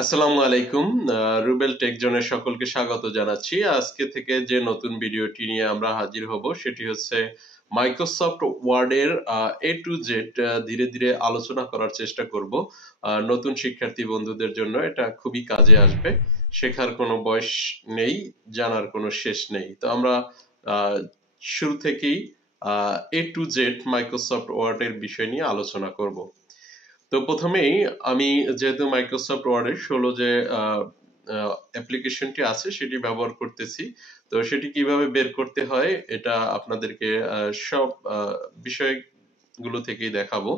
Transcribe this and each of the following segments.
আসসালামু আলাইকুম। রুবেল টেক জোনের সকলকে স্বাগত জানাচ্ছি। আজকে থেকে যে নতুন ভিডিওটি নিয়ে আমরা হাজির হব সেটি হচ্ছে মাইক্রোসফট ওয়ার্ডের এ টু জেড ধীরে ধীরে আলোচনা করার চেষ্টা করব। নতুন শিক্ষার্থী বন্ধুদের জন্য এটা খুবই কাজে আসবে। শেখার কোনো বয়স নেই, জানার কোনো শেষ নেই। তো আমরা শুরু থেকেই এ টু জেড মাইক্রোসফট ওয়ার্ডের বিষয় নিয়ে আলোচনা করব। তো প্রথমেই আমি যেহেতু মাইক্রোসফট ওয়ার্ডের 16 যে অ্যাপ্লিকেশনটি আছে সেটি ব্যবহার করতেছি, তো সেটি কিভাবে বের করতে হয় এটা আপনাদেরকে সব বিষয়গুলো থেকেই দেখাবো।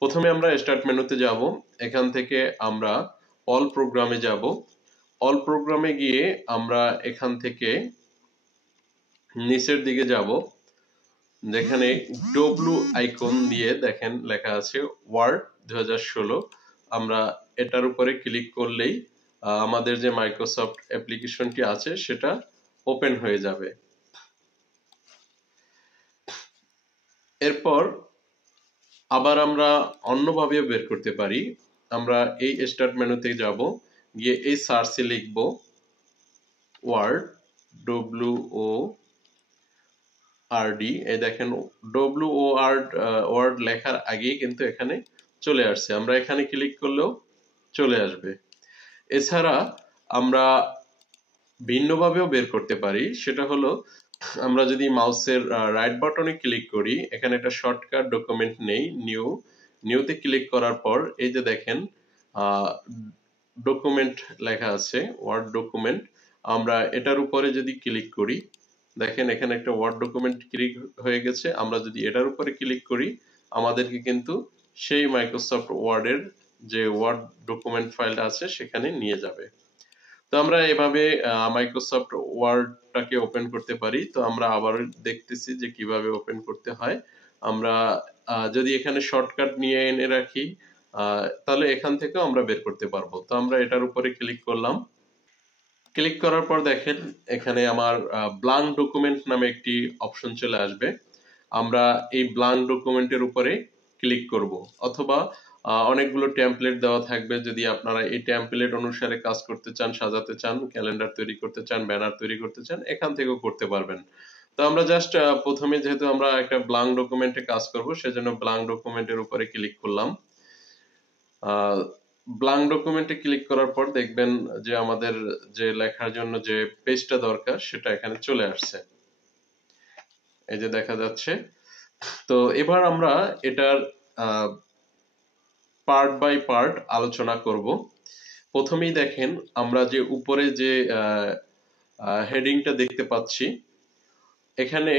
প্রথমে আমরা স্টার্ট মেনুতে যাব, এখান থেকে আমরা অল প্রোগ্রামে যাব। অল প্রোগ্রামে গিয়ে আমরা এখান থেকে নিচের দিকে যাব, যেখানে ডব্লু আইকন দিয়ে দেখেন লেখা আছে ওয়ার্ড 2016। আমরা এটার উপরে ক্লিক করলেই আমাদের যে মাইক্রোসফট অ্যাপ্লিকেশনটি আছে সেটা ওপেন হয়ে যাবে। এরপর আবার আমরা অন্যভাবেও বের করতে পারি। আমরা এই স্টার্ট মেনুতে যাব, গিয়ে এই সার্চে লিখব ওয়ার্ড, WORD। এই দেখেন ওয়ার্ড লেখার আগেই কিন্তু এখানে চলে আসছে, আমরা এখানে ক্লিক করলেও চলে আসবে। এছাড়া আমরা ভিন্নভাবেও বের করতে পারি, সেটা হলো আমরা যদি মাউসের রাইট বাটনে ক্লিক করি, এখানে একটা শর্টকাট ডকুমেন্ট নেই, নিউতে ক্লিক করার পর এই যে দেখেন ডকুমেন্ট লেখা আছে, ওয়ার্ড ডকুমেন্ট। আমরা এটার উপরে যদি ক্লিক করি, দেখেন এখানে একটা ওয়ার্ড ডকুমেন্ট ক্লিক হয়ে গেছে। আমরা যদি এটার উপরে ক্লিক করি, আমাদেরকে কিন্তু সেই মাইক্রোসফট ওয়ার্ডের যে ওয়ার্ড ডকুমেন্ট ফাইলটা আছে সেখানে নিয়ে যাবে। তো আমরা এভাবে মাইক্রোসফট ওয়ার্ডটাকে ওপেন করতে পারি। তো আমরা আবার দেখতেছি যে কিভাবে ওপেন করতে হয়। আমরা যদি এখানে শর্টকাট নিয়ে এনে রাখি, তাহলে এখান থেকেও আমরা বের করতে পারবো। তো আমরা এটার উপরে ক্লিক করলাম। ক্লিক করার পর দেখেন এখানে আমার ব্ল্যাঙ্ক ডকুমেন্ট নামে একটি অপশন চলে আসবে। আমরা এই ব্ল্যাঙ্ক ডকুমেন্টের উপরে ক্লিক করব, অথবা অনেকগুলো টেমপ্লেট দেওয়া থাকবে। যদি আপনারা এই টেমপ্লেট অনুসারে কাজ করতে চান, সাজাতে চান, ক্যালেন্ডার তৈরি করতে চান, ব্যানার তৈরি করতে চান, এখান থেকেও করতে পারবেন। তো আমরা জাস্ট প্রথমে যেহেতু আমরা একটা ব্ল্যাঙ্ক ডকুমেন্টে কাজ করব, সেজন্য ব্ল্যাঙ্ক ডকুমেন্টের উপরে ক্লিক করলাম। ব্ল্যাঙ্ক ডকুমেন্টে ক্লিক করার পর দেখবেন যে আমাদের যে লেখার জন্য যে পেজটা দরকার সেটা এখানে চলে আসছে, এই যে দেখা যাচ্ছে। তো এবার আমরা এটার পার্ট বাই পার্ট আলোচনা করব। প্রথমেই দেখেন আমরা যে উপরে যে হেডিংটা দেখতে পাচ্ছি, এখানে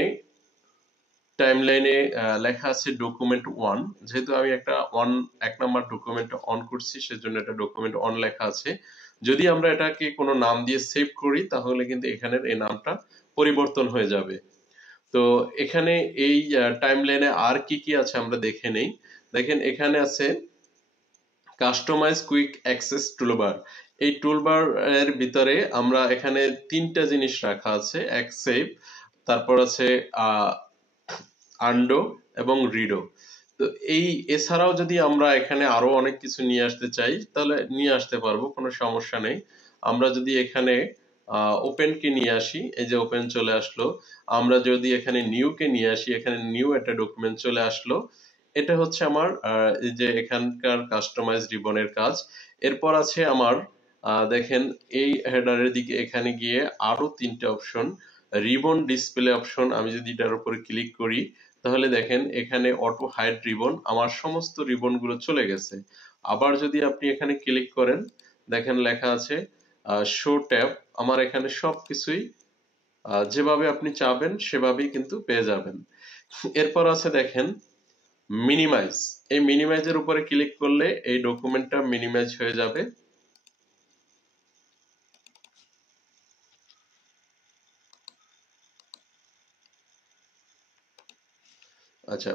টাইমলাইনে লেখা আছে ডকুমেন্ট 1। যেহেতু আমি এক নাম্বার ডকুমেন্ট অন করছি, সেজন্য এটা ডকুমেন্ট 1 লেখা আছে। যদি আমরা এটাকে কোনো নাম দিয়ে সেভ করি, তাহলে কিন্তু এখানের এই নামটা পরিবর্তন হয়ে যাবে। তো এখানে এই টাইমলাইনে আর কি কি আছে আমরা দেখে নেই। দেখেন এখানে আছে কাস্টমাইজ কুইক অ্যাক্সেস টুলবার। এই টুলবার এর ভিতরে আমরা এখানে 3টা জিনিস রাখা আছে, এক সেভ, তারপর আছে আন্ডো এবং রিডো। তো এছাড়াও যদি আমরা এখানে আরো অনেক কিছু নিয়ে আসতে চাই, তাহলে নিয়ে আসতে পারবো, কোনো সমস্যা নেই। আমরা যদি এখানে ওপেন কে নিয়ে আসি, এই যে ওপেন চলে আসলো। আমরা যদি এখানে নিউ কে নিয়ে আসি, এখানে নিউ একটা ডকুমেন্ট চলে আসলো। এটা হচ্ছে আমার এই যে এখানকার কাস্টমাইজ রিবনের কাজ। এরপর আছে আমার দেখেন এই হেডারের দিকে এখানে গিয়ে আরো 3টে অপশন, রিবন ডিসপ্লে অপশন। আমি যদি এটার উপরে ক্লিক করি, তাহলে দেখেন এখানে অটো হাইড রিবন, আমার সমস্ত রিবন গুলো চলে গেছে। আবার যদি আপনি এখানে ক্লিক করেন, দেখেন লেখা আছে শো ট্যাব। আমার এখানে সবকিছুই যেভাবে আপনি চাবেন সেভাবেই কিন্তু পেয়ে যাবেন। এরপর আছে দেখেন মিনিমাইজ। এই মিনিমাইজের উপরে ক্লিক করলে এই ডকুমেন্টটা মিনিমাইজ হয়ে যাবে। আচ্ছা,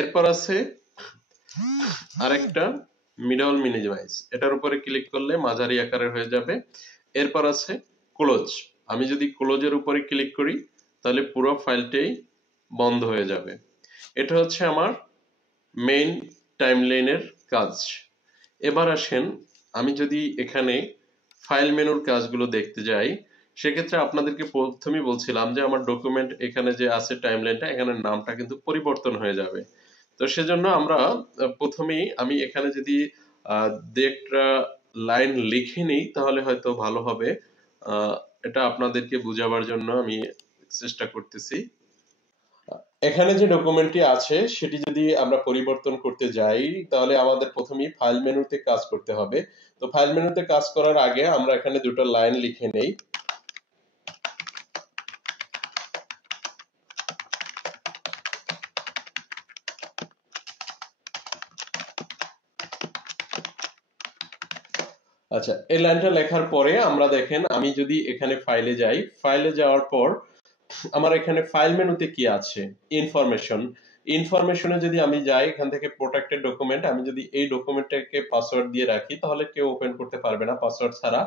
এরপর আছে আরেকটা মিডল মিনিমাইজ। এটার উপরে ক্লিক করলে মাঝারি আকারের হয়ে যাবে। এরপর আছে ক্লোজ। আমি যদি ক্লোজের উপরে ক্লিক করি, তাহলে পুরো ফাইলটাই বন্ধ হয়ে যাবে। এটা হচ্ছে আমার মেইন টাইমলাইনের কাজ। এবার আসেন আমি যদি এখানে ফাইল মেনুর কাজগুলো দেখতে যাই, সেক্ষেত্রে আপনাদেরকে প্রথমেই বলছিলাম যে আমার ডকুমেন্ট এখানে যে আছে টাইমলাইনটা, এখানে নামটা কিন্তু পরিবর্তন হয়ে যাবে। তো সেজন্য আমরা প্রথমেই আমি এখানে যদি দু একটা লাইন লিখে নিই তাহলে হয়তো ভালো হবে। এটা আপনাদেরকে বুঝাবার জন্য আমি চেষ্টা করতেছি। এখানে যে ডকুমেন্টটি আছে সেটি যদি আমরা পরিবর্তন করতে যাই তাহলে আমাদের প্রথমেই ফাইল মেনুতে কাজ করতে হবে। তো ফাইল মেনুতে কাজ করার আগে আমরা এখানে দুটো লাইন লিখে নেই। আচ্ছা, এই লাইনটা লেখার পরে আমরা দেখেন আমি যদি এখানে ফাইলে যাই, ফাইলে যাওয়ার পর আমার এখানে ফাইল মেনুতে কি আছে, ইনফরমেশনে যদি আমি যাই, এখান থেকে প্রোটেক্টেড ডকুমেন্ট, আমি যদি এই ডকুমেন্টটাকে পাসওয়ার্ড দিয়ে রাখি তাহলে কেউ ওপেন করতে পারবে না পাসওয়ার্ড ছাড়া।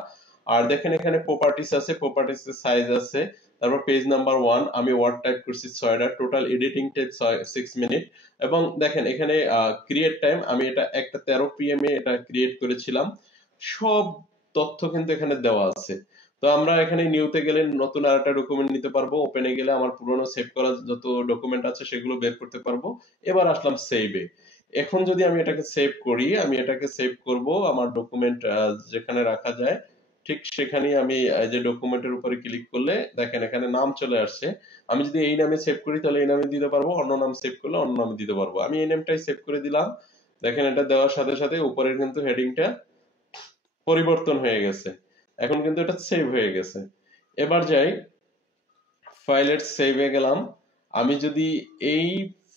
আর দেখেন এখানে প্রপার্টিস আছে, প্রপার্টিস সাইজ আছে, তারপর পেজ নাম্বার 1 আমি ওয়ার্ড টাইপ করছি 6টা, টোটাল এডিটিং টাইম 6 মিনিট, এবং দেখেন এখানে ক্রিয়েট টাইম আমি এটা একটা 13 PM এ এটা ক্রিয়েট করেছিলাম। সব তথ্য কিন্তু এখানে দেওয়া আছে। তো আমরা এখানে নিউতে গেলে নতুন আরেকটা ডকুমেন্ট নিতে পারবো, ওপেনে গেলে আমার পুরনো সেভ করা যত ডকুমেন্ট আছে সেগুলো বের করতে পারবো। এবার আসলাম সেভে। এখন যদি আমি এটাকে সেভ করি, আমি এটাকে সেভ করব আমার ডকুমেন্ট যেখানে রাখা যায় ঠিক সেখানেই। আমি এই যে ডকুমেন্টের উপরে ক্লিক করলে দেখেন এখানে নাম চলে আসছে। আমি যদি এই নামে সেভ করি তাহলে এই নামে দিতে পারবো, অন্য নাম সেভ করলে অন্য নামে দিতে পারবো। আমি এই নামটাই সেভ করে দিলাম। দেখেন এটা দেওয়ার সাথে সাথে উপরের কিন্তু হেডিংটা পরিবর্তন হয়ে গেছে। এখন কিন্তু এটা সেভ হয়ে গেছে। এবার যাই ফাইলের সেভে গেলাম। আমি যদি এই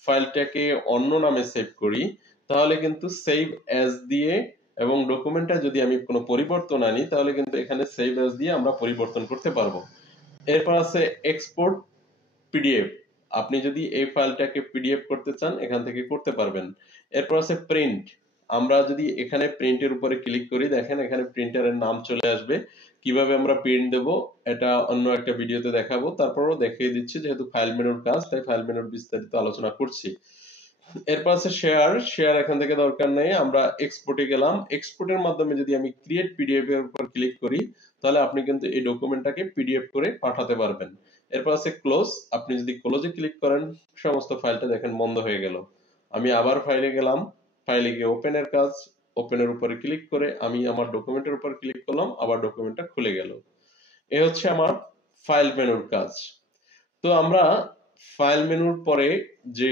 ফাইলটাকে অন্য নামে সেভ করি তাহলে কিন্তু সেভ অ্যাজ দিয়ে, এবং ডকুমেন্টটা যদি আমি কোনো পরিবর্তন আনি তাহলে কিন্তু এখানে সেভ অ্যাজ দিয়ে আমরা পরিবর্তন করতে পারবো। এরপর আছে এক্সপোর্ট পিডিএফ, আপনি যদি এই ফাইলটাকে পিডিএফ করতে চান এখান থেকে করতে পারবেন। এরপর আছে প্রিন্ট, আমরা যদি এখানে প্রিন্টের উপরে ক্লিক করি দেখেন এখানে প্রিন্টারের নাম চলে আসবে। কিভাবে আমরা প্রিন্ট দেব এটা অন্য একটা ভিডিওতে দেখাবো, তারপরও দেখিয়ে দিচ্ছি যেহেতু ফাইল মেনুর কাজ তাই ফাইল মেনুর বিস্তারিত আলোচনা করছি। এরপর আছে শেয়ার এখান থেকে দরকার নেই, আমরা এক্সপোর্টে গেলাম। এক্সপোর্টের মাধ্যমে যদি আমি ক্রিয়েট পিডিএফ এর উপর ক্লিক করি তাহলে আপনি কিন্তু এই ডকুমেন্টটাকে পিডিএফ করে পাঠাতে পারবেন। এরপর আছে ক্লোজ, আপনি যদি ক্লোজে ক্লিক করেন সমস্ত ফাইলটা দেখেন বন্ধ হয়ে গেল। আমি আবার ফাইলে গেলাম, ফাইলে গিয়ে ওপেনের কাজ, ওপেনের উপরে ক্লিক করে আমি আমার ডকুমেন্টের উপর ক্লিক করলাম, আবার ডকুমেন্টটা খুলে গেল। এ হচ্ছে আমার ফাইল মেনুর কাজ। তো আমরা ফাইল মেনুর পরে যে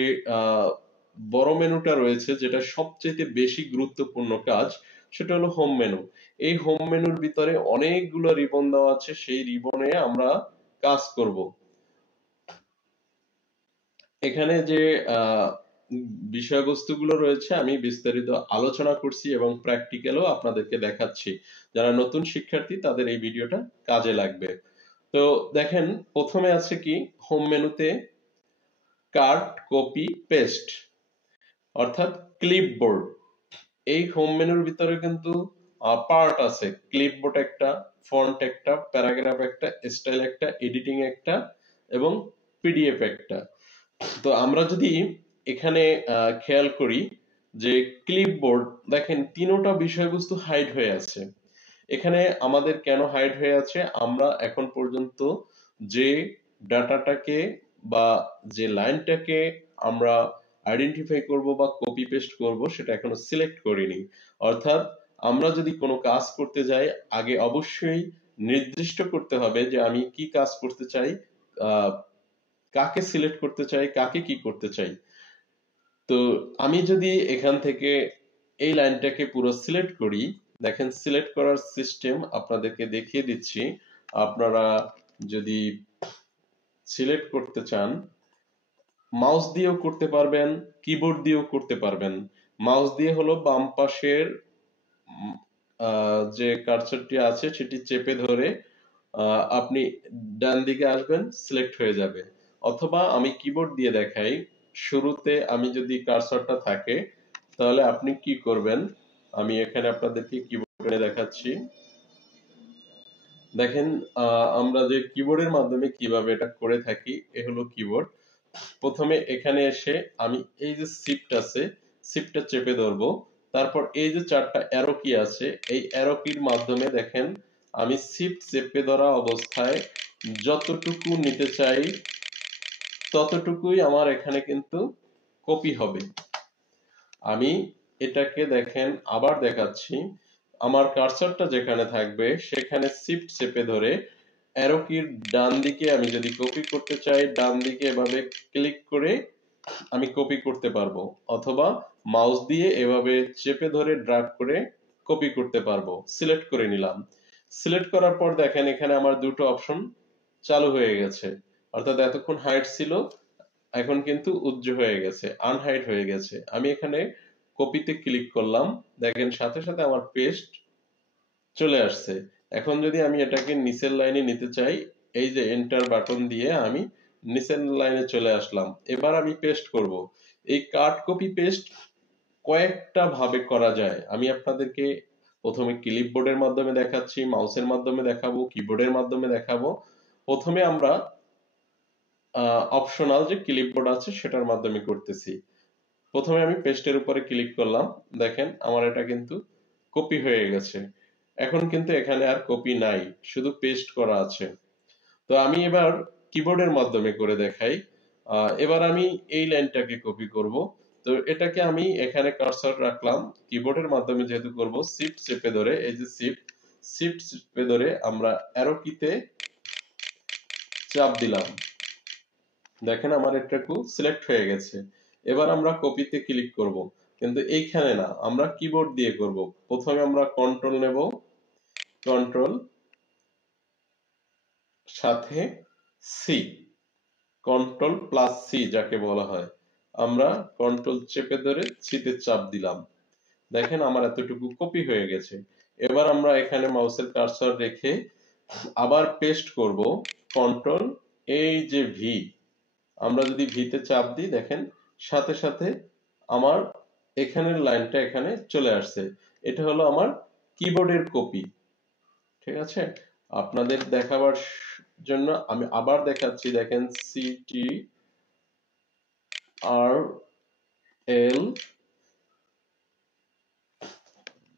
বড় মেনুটা রয়েছে যেটা সবচেয়ে বেশি গুরুত্বপূর্ণ কাজ সেটা হলো হোম মেনু। এই হোম মেনুর ভিতরে অনেকগুলো রিবন দেওয়া আছে, সেই রিবনে আমরা কাজ করব। এখানে যে বিষয়বস্তুগুলো রয়েছে আমি বিস্তারিত আলোচনা করছি এবং প্র্যাকটিক্যালও আপনাদেরকে দেখাচ্ছি। যারা নতুন শিক্ষার্থী তাদের এই ভিডিওটা কাজে লাগবে। তো দেখেন প্রথমে আছে কি হোম মেনুতে কাট, কপি, পেস্ট অর্থাৎ ক্লিপবোর্ড। এই হোম মেনুর ভিতরে কিন্তু পার্ট আছে, ক্লিপবোর্ড একটা, ফন্ট একটা, প্যারাগ্রাফ একটা, স্টাইল একটা, এডিটিং একটা এবং পিডিএফ একটা। তো আমরা যদি এখানে খেয়াল করি যে ক্লিপবোর্ড দেখেন তিনোটা বিষয়বস্তু হাইড হয়ে আছে। এখানে আমাদের কেন হাইড হয়ে আছে, আমরা এখন পর্যন্ত যে ডাটাটাকে বা যে লাইনটাকে আমরা আইডেন্টিফাই করব বা কপি পেস্ট করব সেটা এখনো সিলেক্ট করিনি। অর্থাৎ আমরা যদি কোনো কাজ করতে যাই আগে অবশ্যই নির্দিষ্ট করতে হবে যে আমি কি কাজ করতে চাই, কাকে সিলেক্ট করতে চাই, কাকে কি করতে চাই। তো আমি যদি এখান থেকে এই লাইনটাকে পুরো সিলেক্ট করি, দেখেন সিলেক্ট করার সিস্টেম আপনাদেরকে দেখিয়ে দিচ্ছি। আপনারা যদি সিলেক্ট করতে চান মাউস দিয়েও করতে পারবেন, কিবোর্ড দিয়েও করতে পারবেন। মাউস দিয়ে হলো বাম পাশের যে কার্সরটি আছে সেটি চেপে ধরে আপনি ডান দিকে আসবেন, সিলেক্ট হয়ে যাবে। অথবা আমি কিবোর্ড দিয়ে দেখাই, শুরুতে আমি যদি কার্সরটা থাকে তাহলে আপনি কি করবেন, আমি এখানে আপনাদেরকে কিবোর্ডে দেখাচ্ছি। দেখেন আমরা যে কিবোর্ডের মাধ্যমে কিভাবে এটা করে থাকি, এ হলো কিবোর্ড। প্রথমে এখানে এসে আমি এই যে শিফট আছে, শিফটটা চেপে ধরবো, তারপর এই যে 4টা অ্যারো কি আছে, এই অ্যারো কির মাধ্যমে দেখেন আমি শিফট চেপে ধরা অবস্থায় যতটুকু নিতে চাই ততটুকুই আমার এখানে কিন্তু কপি হবে। আমি এটাকে দেখেন আবার দেখাচ্ছি, আমার কার্সারটা যেখানে থাকবে সেখানে শিফট চেপে ধরে অ্যারো কির ডান দিকে আমি যদি কপি করতে চাই, ডান দিকে এভাবে ক্লিক করে আমি কপি করতে পারবো, অথবা মাউস দিয়ে এভাবে চেপে ধরে ড্র্যাগ করে কপি করতে পারবো। সিলেক্ট করে নিলাম। সিলেক্ট করার পর দেখেন এখানে আমার দুটো অপশন চালু হয়ে গেছে, অর্থাৎ এতক্ষণ হাইড ছিল, এখন কিন্তু উজ্জ্ব হয়ে গেছে, আনহাইড হয়ে গেছে। আমি এখানে কপিতে ক্লিক করলাম, দেখেন সাথে সাথে আমার পেস্ট চলে আসছে। এখন যদি আমি এটাকে নিচের লাইনে নিতে চাই, এই যে এন্টার বাটন দিয়ে আমি নিচের লাইনে চলে আসলাম। এবার আমি পেস্ট করব। এই কাট কপি পেস্ট কয়েকটা ভাবে করা যায়, আমি আপনাদেরকে প্রথমে ক্লিপবোর্ডের মাধ্যমে দেখাচ্ছি, মাউসের মাধ্যমে দেখাবো, কিবোর্ডের মাধ্যমে দেখাবো। প্রথমে আমরা অপশনাল যে ক্লিপবোর্ড আছে সেটার মাধ্যমে করতেছি। প্রথমে আমি পেস্টের উপরে ক্লিক করলাম, দেখেন আমার এটা কিন্তু কপি হয়ে গেছে। এখন কিন্তু এখানে আর কপি নাই, শুধু পেস্ট করা আছে। তো আমি এবার কিবোর্ডের মাধ্যমে করে দেখাই। এবার আমি এই লাইনটাকে কপি করব। তো এটাকে আমি এখানে কার্সর রাখলাম, কিবোর্ডের মাধ্যমে যেহেতু করব, শিফট চেপে ধরে, এই যে শিফট চেপে ধরে আমরা অ্যারো কিতে চাপ দিলাম, দেখেন আমার এটাকু সিলেক্ট হয়ে গেছে। এবার আমরা কপিতে ক্লিক করব, কিন্তু এইখানে না, আমরা কিবোর্ড দিয়ে করব। প্রথমে আমরা কন্ট্রোল নেব, কন্ট্রোল সাথে সি, কন্ট্রোল প্লাস সি যাকে বলা হয়, আমরা কন্ট্রোল চেপে ধরে সিতে চাপ দিলাম, দেখেন আমার এতটুকু কপি হয়ে গেছে। এবার আমরা এখানে মাউসের কার্সর রেখে আবার পেস্ট করব, কন্ট্রোল এই যে ভি, আমরা যদি ভিতে চাপ দিই, দেখেন সাথে সাথে আমার এখানের লাইনটা এখানে চলে আসছে। এটা হলো আমার কিবোর্ডের কপি। ঠিক আছে, আপনাদের দেখাবার জন্য আমি আবার দেখাচ্ছি, দেখেন C T R L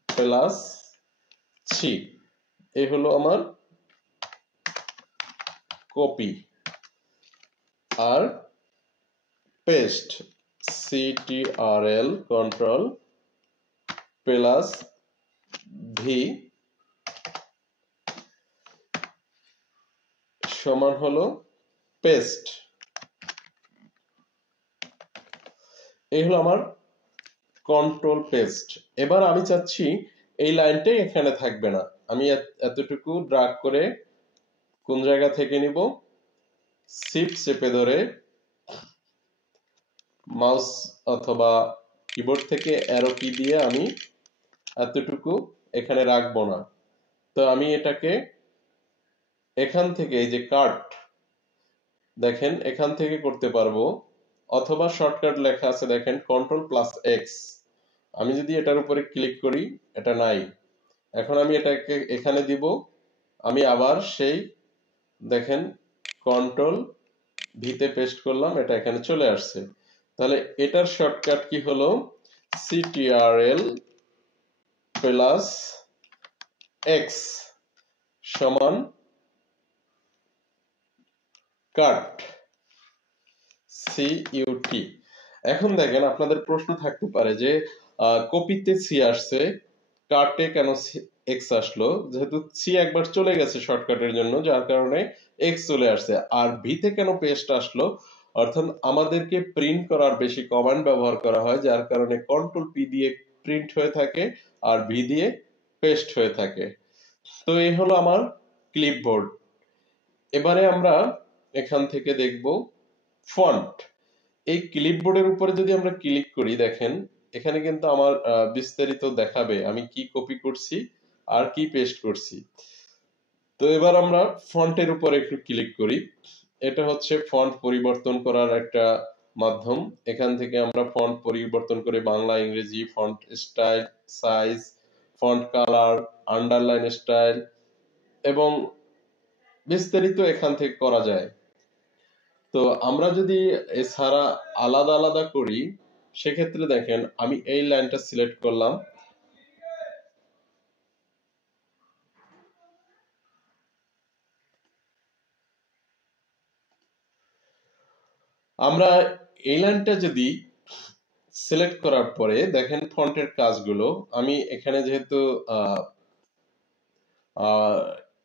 plus C, এই হলো আমার কপি। আর paste CTRL control plus V সমান হলো পেস্ট। এই হলো আমার কন্ট্রোল পেস্ট। এবার আমি চাচ্ছি এই লাইনটাই এখানে থাকবে না, আমি এতটুকু ড্র্যাগ করে কোন জায়গা থেকে নিব, শিফট চেপে ধরে মাউস অথবা কিবোর্ড থেকে অ্যারো কি দিয়ে আমি এতটুকু এখানে রাখবো না। তো আমি এটাকে এখান থেকে, এই যে কাট, দেখেন এখান থেকে করতে পারবো, অথবা শর্টকাট লেখা আছে দেখেন কন্ট্রোল প্লাস এক্স, আমি যদি এটার উপরে ক্লিক করি এটা নাই। এখন আমি এটাকে এখানে দিব, আমি আবার সেই দেখেন কন্ট্রোল ভিতে পেস্ট করলাম, এটা এখানে চলে আসছে। তাহলে এটার শর্টকাট কি হলো, CTRL প্লাস এক্স সমান কাট, CUT। এখন দেখেন আপনাদের প্রশ্ন থাকতে পারে যে কপিতে সি আসছে, কাটে কেন এক্স আসলো? যেহেতু সি একবার চলে গেছে শর্টকাটের জন্য, যার কারণে এক্স চলে আসছে। আর ভিতে কেন পেস্ট আসলো? অর্থাৎ আমাদেরকে প্রিন্ট করার বেশি কমান্ড ব্যবহার করা হয়, যার কারণে কন্ট্রোল পি দিয়ে প্রিন্ট হয়ে থাকে আর ভি দিয়ে পেস্ট হয়ে থাকে। তো এই হলো আমার ক্লিপবোর্ড। এবারে আমরা এখান থেকে দেখব ফন্ট। এই ক্লিপবোর্ডের উপরে যদি আমরা ক্লিক করি, দেখেন এখানে কিন্তু আমার বিস্তারিত দেখাবে আমি কি কপি করছি আর কি পেস্ট করছি। তো এবার আমরা ফন্টের উপরে একটু ক্লিক করি, এটা হচ্ছে ফন্ট পরিবর্তন করার একটা মাধ্যম। এখান থেকে আমরা ফন্ট পরিবর্তন করে বাংলা, ইংরেজি, font style, size, font colour, underline style এবং বিস্তারিত এখান থেকে করা যায়। তো আমরা যদি এছাড়া আলাদা আলাদা করি, সেক্ষেত্রে দেখেন আমি এই লাইনটা সিলেক্ট করলাম, আমরা এই লাইনটা যদি সিলেক্ট করার পরে দেখেন ফন্টের কাজগুলো আমি এখানে যেহেতু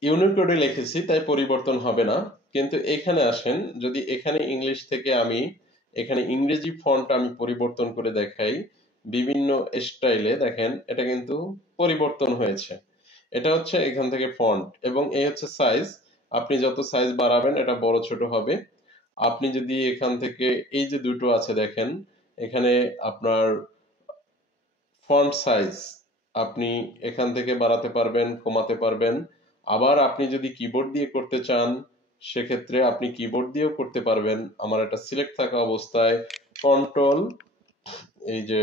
ইউনিকোডে লিখেছি তাই পরিবর্তন হবে না, কিন্তু এখানে আসেন যদি এখানে ইংলিশ থেকে আমি এখানে ইংরেজি ফন্ট আমি পরিবর্তন করে দেখাই বিভিন্ন স্টাইলে, দেখেন এটা কিন্তু পরিবর্তন হয়েছে। এটা হচ্ছে এখান থেকে ফন্ট এবং এই হচ্ছে সাইজ। আপনি যত সাইজ বাড়াবেন এটা বড় ছোট হবে। আপনি যদি এখান থেকে এই যে দুটো আছে দেখেন এখানে আপনার ফন্ট সাইজ আপনি এখান থেকে বাড়াতে পারবেন, কমাতে পারবেন। আবার আপনি যদি কিবোর্ড দিয়ে করতে চান সেক্ষেত্রে আপনি কিবোর্ড দিয়েও করতে পারবেন। আমার এটা সিলেক্ট থাকা অবস্থায় কন্ট্রোল এই যে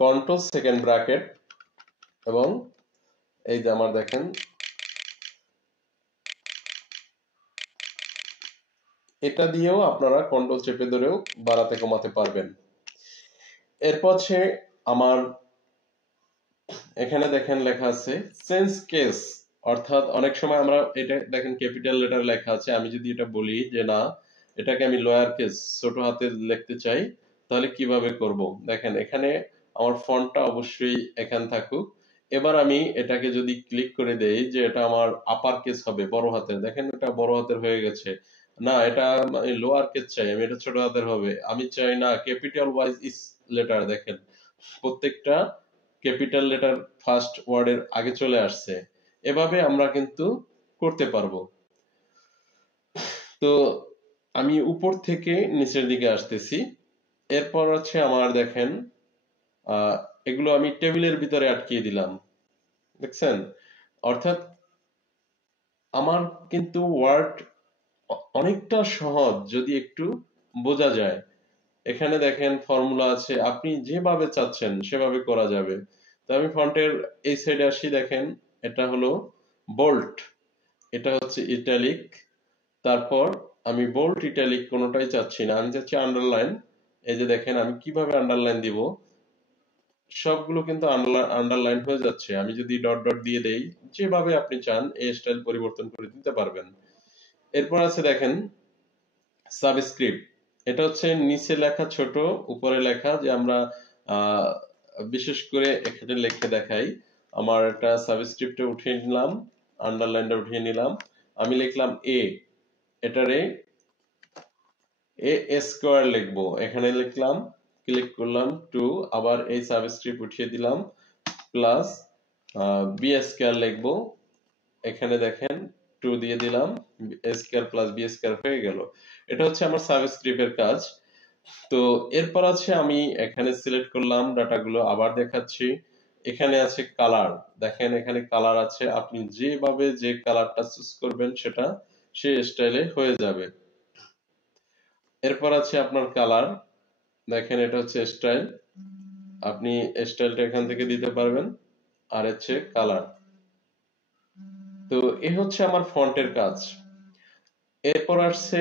কন্ট্রোল সেকেন্ড ব্র্যাকেট এবং এই যে আমার দেখেন এটা দিয়েও আপনারা কন্ট্রোল চেপে ধরেও বাড়াতে কমাতে পারবেন। এরপর হচ্ছে আমার এখানে দেখেন লেখা আছে চেঞ্জ কেস, অর্থাৎ অনেক সময় আমরা এটা দেখেন ক্যাপিটাল লেটার লেখা আছে, আমি যদি এটা বলি যে না এটাকে আমি লোয়ার কেস ছোট হাতে লিখতে চাই তাহলে কিভাবে করব। দেখেন এখানে আমার ফন্টটা অবশ্যই এখান থাকুক। এবার আমি এটাকে যদি ক্লিক করে দেই যে এটা আমার আপার কেস হবে বড় হাতের, দেখেন এটা বড় হাতের হয়ে গেছে। না এটা লোয়ার কেস চাই আমি, এটা ছোট হাতের হবে। আমি চাই না ক্যাপিটাল ওয়াইজ ইস লেটার, দেখেন প্রত্যেকটা ক্যাপিটাল লেটার ফার্স্ট ওয়ার্ডের আগে চলে আসছে। এভাবে আমরা কিন্তু করতে পারবো। তো আমি উপর থেকে নিচের দিকে আসতেছি। এরপর হচ্ছে আমার দেখেন এগুলো আমি টেবিলের ভিতরে আটকিয়ে দিলাম, দেখছেন। অর্থাৎ আমার কিন্তু ওয়ার্ড অনেকটা সহজ যদি একটু বোঝা যায়। এখানে দেখেন ফর্মুলা আছে, আপনি যেভাবে চাচ্ছেন সেভাবে করা যাবে। তো আমি ফন্টের এই সাইডে আসি, দেখেন এটা হলো বোল্ট, এটা হচ্ছে ইটালিক। তারপর আমি বোল্ট ইটালিক কোনোটাই চাচ্ছি না, আমি চাচ্ছি আন্ডারলাইন। এই যে দেখেন আমি কিভাবে আন্ডারলাইন দিব, সবগুলো কিন্তু আন্ডারলাইন হয়ে যাচ্ছে। আমি যদি ডট ডট দিয়ে দেই যেভাবে আপনি চান এই স্টাইল পরিবর্তন করে দিতে পারবেন। এরপর আছে দেখেন সাবস্ক্রিপ্ট, এটা হচ্ছে নিচে লেখা ছোট উপরে লেখা, যে আমরা আহ, বিশেষ করে এখানে লিখে দেখাই। আমার একটা সাবস্ক্রিপ্টে উঠিয়ে নিলাম, আন্ডারলাইনটা উঠিয়ে নিলাম, আমি লিখলাম এ, এটারে এ স্কোয়ার লিখবো, এখানে লিখলাম, ক্লিক করলাম টু, আবার এই সাবস্ক্রিপ্ট উঠিয়ে দিলাম প্লাস বি স্কোয়ার লিখবো, এখানে দেখেন টু দিয়ে দিলাম, এ স্কোয়ার প্লাস বি স্কোয়ার হয়ে গেল। এটা হচ্ছে আমার সাবস্ক্রিপ্টের কাজ। তো এরপর আছে আমি এখানে সিলেক্ট করলাম ডাটাগুলো, আবার দেখাচ্ছি। এখানে আছে কালার, দেখেন এখানে কালার আছে, আপনি যেভাবে যে কালারটা চুজ করবেন সেটা সেই স্টাইলে হয়ে যাবে। এরপর আছে আপনার কালার, দেখেন এটা হচ্ছে স্টাইল, আপনি স্টাইলটা এখান থেকে দিতে পারবেন। আর হচ্ছে কালার। তো এই হচ্ছে আমার ফন্টের কাজ। এরপর আসছে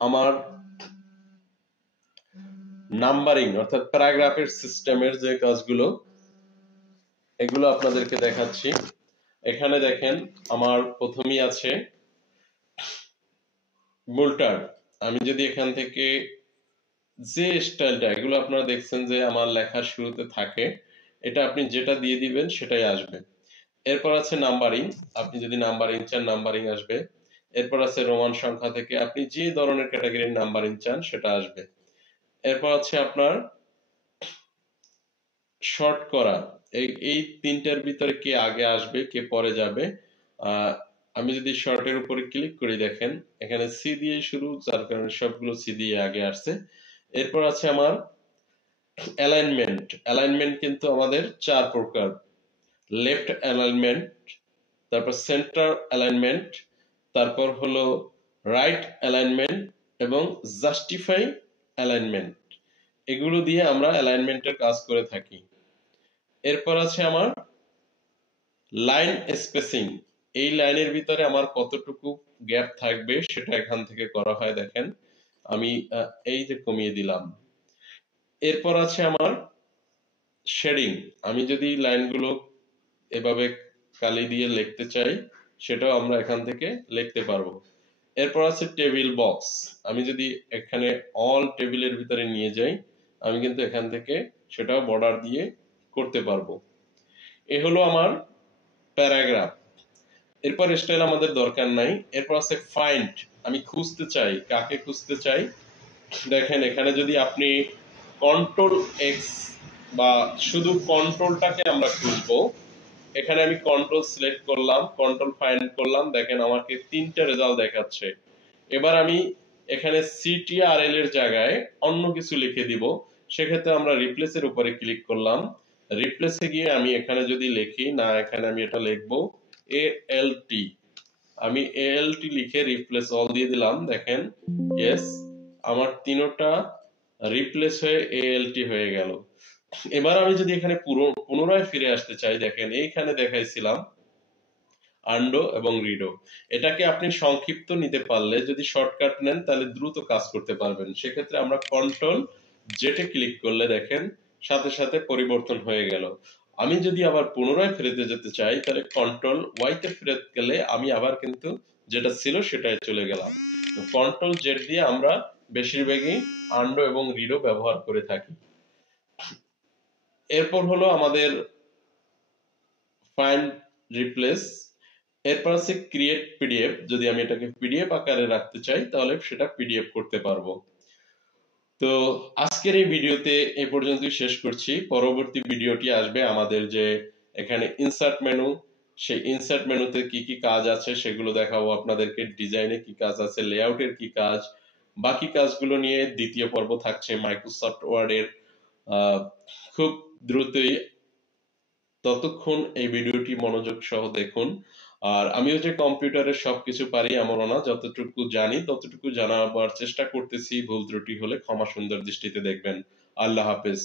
আমার নাম্বারিং অর্থাৎ প্যারাগ্রাফের সিস্টেমের যে কাজগুলো, এগুলো আপনাদেরকে দেখাচ্ছি। এখানে দেখেন আমার প্রথমেই আছে বোল্টার। আমি যদি এখান থেকে যে স্টাইলটা, এগুলো আপনারা দেখছেন যে আমার লেখার শুরুতে থাকে, এটা আপনি যেটা দিয়ে দিবেন সেটাই আসবে। এরপর আছে নাম্বারিং, আপনি যদি নাম্বারিং চান নাম্বারিং আসবে। এরপর আছে রোমান সংখ্যা থেকে আপনি যে ধরনের ক্যাটাগরির নাম্বারিং চান সেটা আসবে। এরপর আছে আপনার শর্ট করা, এই তিনটার ভিতরে কে আগে আসবে কে পরে যাবে। আহ, আমি যদি শর্টের উপরে ক্লিক করি দেখেন এখানে সি দিয়ে শুরু, যার কারণে সবগুলো সি দিয়ে আগে আসছে। এরপর আছে আমার অ্যালাইনমেন্ট। অ্যালাইনমেন্ট কিন্তু আমাদের চার প্রকার: লেফট অ্যালাইনমেন্ট, তারপর সেন্টার অ্যালাইনমেন্ট, তারপর হলো রাইট অ্যালাইনমেন্ট এবং জাস্টিফাই অ্যালাইনমেন্ট। এগুলো দিয়ে আমরা অ্যালাইনমেন্টের কাজ করে থাকি। এরপর আছে আমার লাইন স্পেসিং, এই লাইনের ভিতরে আমার কতটুকু গ্যাপ থাকবে সেটা এখান থেকে করা হয়, দেখেন আমি এই যে কমিয়ে দিলাম। এরপর আছে আমার শেডিং, আমি যদি লাইনগুলো এভাবে কালি দিয়ে লিখতে চাই সেটাও আমরা এখান থেকে লিখতে পারবো। এরপর আছে টেবিল বক্স। আমি যদি এখানে অল টেবিলের ভিতরে নিয়ে যাই আমি কিন্তু এখান থেকে সেটাও বর্ডার দিয়ে করতে পারবো। এ হলো আমার প্যারাগ্রাফ। এরপর স্টাইল আমাদের দরকার নাই। এরপর আছে ফাইন্ড। আমি খুঁজতে চাই, কাকে খুঁজতে চাই? দেখেন এখানে যদি আপনি কন্ট্রোল এক্স বা শুধু কন্ট্রোলটাকে আমরা খুঁজবো, এখানে আমি কন্ট্রোল সিলেক্ট করলাম, কন্ট্রোল ফাইন্ড করলাম, দেখেন আমাকে 3টা রেজাল্ট দেখাচ্ছে। এবার আমি এখানে সিটিআরএল এর জায়গায় অন্য কিছু লিখে দিব, সেক্ষেত্রে আমরা রিপ্লেসের উপরে ক্লিক করলাম। রিপ্লেসে গিয়ে আমি এখানে যদি লিখি, না এখানে আমি এটা লিখবো এএলটি, আমি এএলটি লিখে রিপ্লেস অল দিয়ে দিলাম। দেখেন ইয়েস, আমার তিনটা রিপ্লেস হয়ে এএলটি হয়ে গেল। এবার আমি যদি এখানে পুনরায় ফিরে আসতে চাই, দেখেন এইখানে দেখাইছিলাম আন্ডো এবং রিডো। এটাকে আপনি সংক্ষিপ্ত নিতে পারলে, যদি শর্টকাট নেন তাহলে দ্রুত কাজ করতে পারবেন। সেক্ষেত্রে আমরা কন্ট্রোল জেটে ক্লিক করলে দেখেন সাথে সাথে পরিবর্তন হয়ে গেল। আমি যদি আবার পুনরায় ফিরে যেতে চাই তাহলে কন্ট্রোল ওয়াইতে ফিরে গেলে আমি আবার কিন্তু যেটা ছিল সেটাই চলে গেলাম। কন্ট্রোল জেড দিয়ে আমরা বেশিরভাগই আন্ডো এবং রিডো ব্যবহার করে থাকি। এরপর হলো আমাদের ফাইন্ড রিপ্লেস। এরপর আছে ক্রিয়েট পিডিএফ। যদি আমি এটাকে পিডিএফ আকারে রাখতে চাই তাহলে সেটা পিডিএফ করতে পারবো। তো আজকের এই ভিডিওতে এ পর্যন্তই শেষ করছি। পরবর্তী ভিডিওটি আসবে আমাদের যে এখানে ইনসার্ট মেনু, সেই ইনসার্ট মেনুতে কি কি কাজ আছে সেগুলো দেখাবো আপনাদেরকে, ডিজাইনে কি কাজ আছে, লেআউটের কি কাজ, বাকি কাজগুলো নিয়ে দ্বিতীয় পর্ব থাকছে মাইক্রোসফট ওয়ার্ডের। খুব দ্রুতই, ততক্ষণ এই ভিডিওটি মনোযোগ সহ দেখুন। আর আমিও যে কম্পিউটারের সবকিছু পারি এমনও না, যতটুকু জানি ততটুকু জানাবার চেষ্টা করতেছি। ভুল ত্রুটি হলে ক্ষমা সুন্দর দৃষ্টিতে দেখবেন। আল্লাহ হাফেজ।